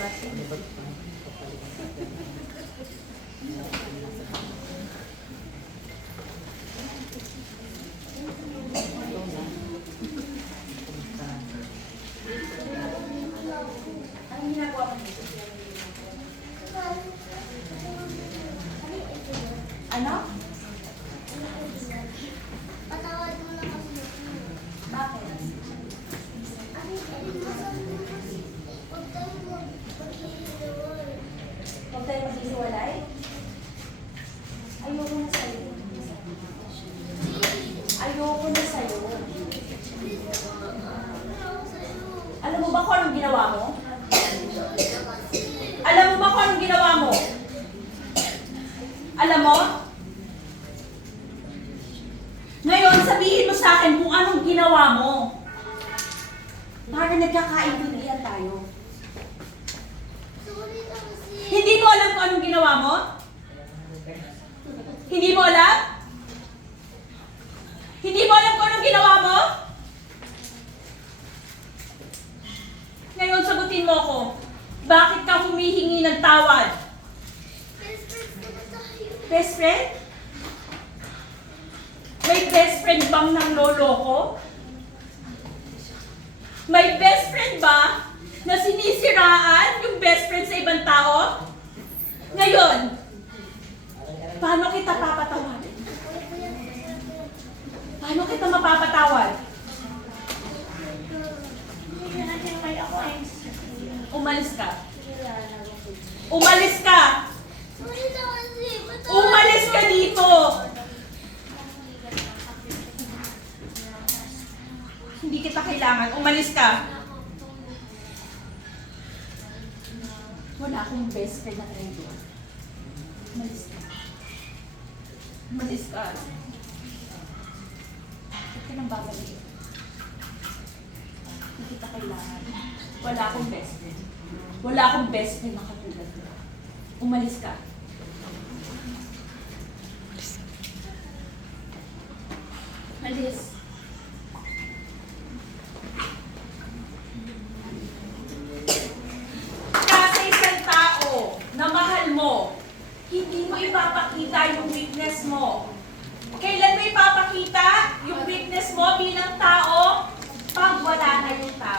Anong ginagawa mo dito? Ano? Patawad mo na kasi. Bakit? Huwag tayo maghihiwalay. Huwag tayo maghihiwalay? Ayoko na sa'yo. Ayoko na sa'yo. Alam mo ba kung anong ginawa mo? Alam mo ba kung anong ginawa mo? Alam mo? Ngayon, sabihin mo sa akin kung anong ginawa mo. Para nagkakaintindihan tayo. Sorry na kasi. Hindi mo alam kung anong ginawa mo? Hindi mo alam? Hindi mo alam kung anong ginawa mo? Ngayon, sagutin mo ko. Bakit ka humihingi ng tawad? Best friends naman tayo. Best friend? May best friend bang ng lolo ko? May best friend ba na sinisiraan yung best friend sa ibang tao? Ngayon, paano kita papatawarin? Paano kita mapapatawad? Umalis ka. Umalis ka! Sorry na kasi. Patawad Umalis ka dito! Hindi kita kailangan. Umalis ka. Wala akong best friend na traitor. Umalis ka. Umalis ka. Huwag ka nang babalik. Hindi kita kailangan. Wala akong best friend. Wala akong best friend na katulad mo. Umalis ka. Alis. Kasi isang tao na mahal mo, hindi mo ipapakita yung weakness mo. Kailan mo ipapakita yung weakness mo bilang tao? Pag wala na yung tao.